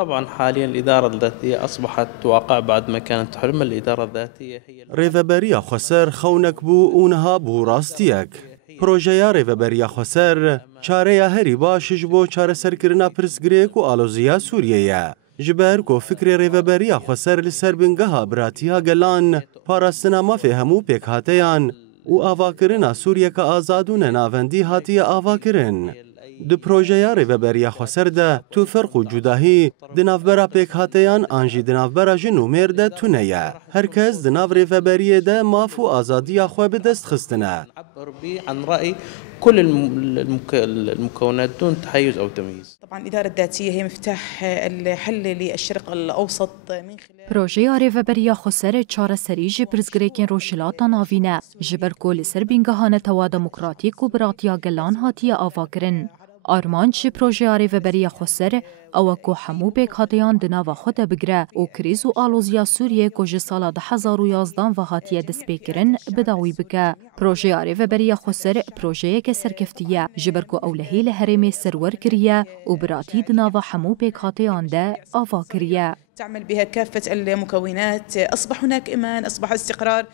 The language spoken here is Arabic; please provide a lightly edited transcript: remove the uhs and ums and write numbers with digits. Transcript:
طبعا حاليا الإدارة الذاتية أصبحت واقع بعد ما كانت حلم الإدارة الذاتية هي ریڤەبەریە خۆسەر خەونێک بوو ئونها بوو ڕاستیەک. پرۆژەیە ریڤەبەریە خۆسەر چارەیە هەری باشش بۆ چارەسەرکردنا پرسگرێک و ئالۆزیە سووریەیە. ji ber ku fikrê rêveberiya xweser li ser bingeha biratiya gelan, parastina mafê hemû pêkhateyan û avakirina Sûriyeka azad û nenavendî hatiye avakirin. Di projeya rêveberiya xweser de tu ferq û cudahî di navbera pêkhateyan an jî di navbera jin û mêr de tune ye. Herkes di nav rêveberiyê de maf û azadiya xwe bi dest xistine. عن رأي كل المكونات دون تحيز أو تمييز. طبعا الإدارة الذاتية هي مفتاح الحل للشرق الأوسط من خلال پروژه رêveberiya xweser çareserî ji pirsgirêkên rojhilata navî ne ji ber ku li ser bîngeha demokratîk û biratiya gelan hatiye avakirin. Armanc ji projeya rêveberiya xweser ew ku hemû pêkhateyan di nava xwe de bigire û krîz û aloziya Sûriyê ku ji sala 2011 ve hatiye destpêkirin bidawî bike. Projeya rêveberiya xweser projeyeke serkeftî ye ji ber ku ewlehî li herêmê serwer kiriye û biratî di nava hemû pêkhateyan de ava kiriye. تعمل بها كافة المكونات، أصبح هناك إيمان، أصبح استقرار.